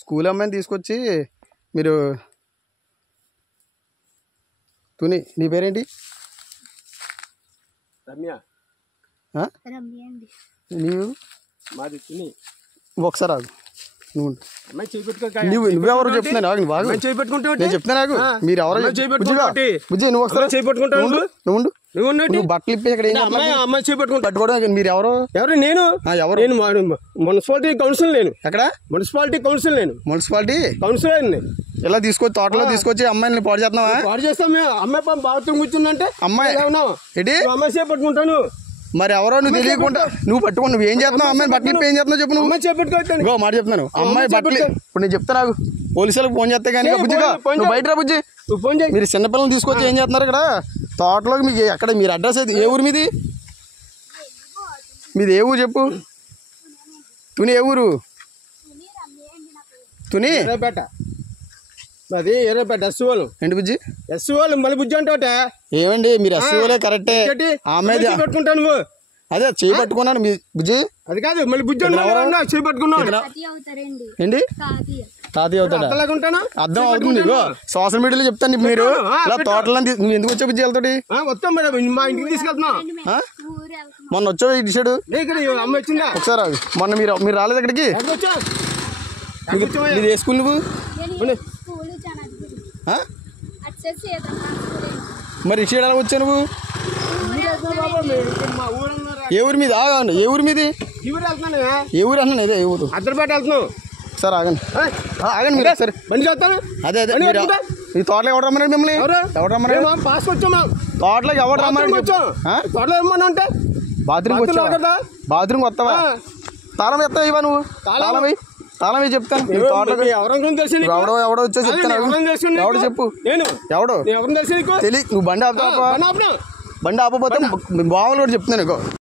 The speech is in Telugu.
స్కూల్ అమ్మాయిని తీసుకొచ్చి మీరు తుని నీ పేరేంటి? రమ్య. నీవు? మాది తుని. ఒకసారి ఆగు. నువ్వెవరు చెప్తున్నాను నేను చెప్తాను నాకు. మీరు ఎవరో బుజ్జి నువ్వు ఒకసారి నువ్వు బట్టలు ఇప్పి ఇక్కడ పట్టుకోవడం. మీరు ఎవరు? నేను ఎవరు? నేను మున్సిపాలిటీ కౌన్సిల్. నేను ఎక్కడ? Municipality council. నేను మున్సిపాలిటీ కౌన్సిలర్. ఇలా తీసుకొచ్చి తోటలో తీసుకొచ్చి అమ్మాయిని పాడు చేస్తున్నావా? పాడు చేస్తాం మేము. అమ్మాయి బాత్రూమ్ కూర్చుందంటే అమ్మాయి ఏంటి అమ్మాయి చేపట్టుకుంటాను. మరి ఎవరో నువ్వు తెలియకుండా నువ్వు పట్టుకో. నువ్వు ఏం చేస్తున్నావు? అమ్మాయి బట్టలు ఏం చేస్తున్నావు చెప్పు. నువ్వు చేపట్టుకోవచ్చు. మాట చెప్తున్నాను. అమ్మాయి బట్టలు ఇప్పుడు నేను చెప్తా. నాకు పోలీసులకు ఫోన్ చేస్తే కానీ బుజ్జిగా నువ్వు బయట రా బుజ్జి. మీరు చిన్నపిల్లలు తీసుకొచ్చి ఏం చేస్తున్నారు ఇక్కడ తోటలోకి? మీకు ఎక్కడ మీరు అడ్రస్ అయితే ఏ ఊరు మీది? మీది ఏ ఊరు చెప్పు. తుని ఏ ఊరు? తుని అది ఎర్రపేట ఎస్సీఓలు. ఏంటి బుజ్జి? ఎస్సీఓలు మళ్ళీ బుజ్జి అంటే ఏమండి మీరు ఎస్సీఓలే కరెక్టే. ఆమె పెట్టుకుంటాను నువ్వు. అదే చేయి పట్టుకున్నాను మీ బుజ్జి. అది కాదు మళ్ళీ బుజ్జి చేయి పట్టుకున్నావు. ఏంటి తాతయ్య అవుతాడా? అర్థం అవుతుంది. సోషల్ మీడియాలో చెప్తాను. మీరు ఇలా తోటలో నువ్వు ఎందుకు వచ్చావు బుజ్జి? వెళ్తాడు వస్తాం మేడం. మా ఇంటికి తీసుకెళ్తున్నా. మొన్న వచ్చావు ఇటు సైడ్ అమ్మ వచ్చిందా? ఒకసారి రాదు. మొన్న మీరు రాలేదు ఇక్కడికి. మీరు ఏ స్కూల్ నువ్వు? మరి ఇటు సైడ్ ఎలా వచ్చావు నువ్వు? ఏ ఊరి మీద? ఏ ఊరి మీది? ఏ ఊరు అన్నాను. అదే ఏ ఊరు? అద్దరిపేట వెళ్తున్నావు. సార్ ఆగండి ఆగండి మీరు సరే బండి చేస్తాను. అదే అదే ఈ తోటలోకి ఎవరు రమ్మన్నాడు మిమ్మల్ని? ఎవరు రమ్మన్నాడు? పాస్ వచ్చాము. తోటలోకి ఎవరు రమ్మన్నాడు? తోటలో ఏమన్నా అంటే బాత్రూమ్ వచ్చావా? బాత్రూమ్ వస్తావా? తాళం ఎత్తావు ఇవా నువ్వు? తాళం వేయి చెప్తాను. ఎవడో వచ్చేసి చెప్తాను. ఎవడు చెప్పు. ఎవడో తెలియదు. నువ్వు బండి ఆపుతావా? బండి ఆపపోతే బావులు కూడా చెప్తున్నాను.